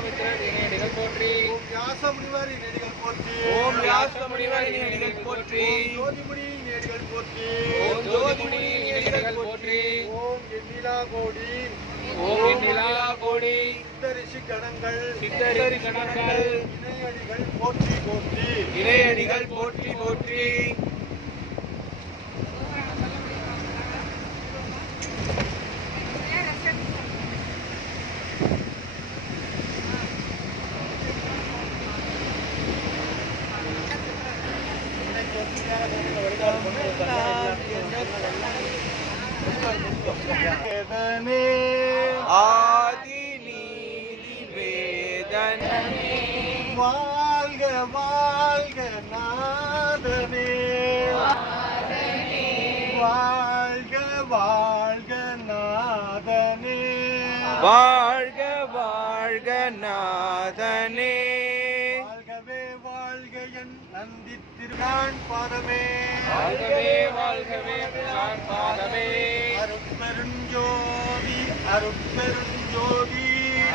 விஸ்வாமித்திரர் இணையடிகள் போற்றி. ஓம் வியாச முனிவர் இணையடிகள் போற்றி. ஓம் வியாச முனிவர் இணையடிகள் போற்றி. ஜோதிமுனி இணையடிகள் போற்றி. ஓம் ஜோதிமுனி இணையடிகள் போற்றி. ஓம் எண்ணிலா கோடி. ஓம் எண்ணிலா கோடி. சித்தரிஷி கணங்கள். சித்தரிஷி கணங்கள். இணையடிகள் போற்றி போற்றி. இணையடிகள் போற்றி போற்றி. ஆதி நீதி வேதனே வாழ்க வாழ்க நாதனே. வாழ்க வாழ்க நாதனே. வாழ்க வாழ்க நாதனே. வாழ்கவே வாழ்க என் நந்தி திருநான் பாதமே. வாழ்கவே வாழ்கவே பிரான் பாதமே. அருட்பெருஞ்சோதி அருட்பெருஞ்சோதி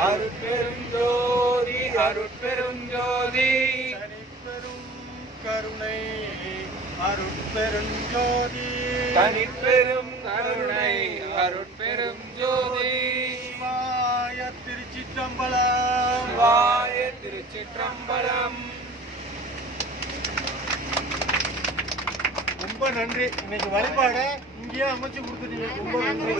அருட்பெருஞ்சோதி அருட்பெருஞ்சோதி. தனிப்பெரும் கருணை அருட்பெருஞ்சோதி. தனிப்பெரும் கருணை அருட்பெரும் ஜோதி. சிவாய திருச்சிற்றம்பலம். சிவாய திருச்சிற்றம்பலம். ரொம்ப நன்றி. இன்னைக்கு வழிபாட இங்கேயே அமைச்சு கொடுத்துட்டீங்க. ரொம்ப நன்றி.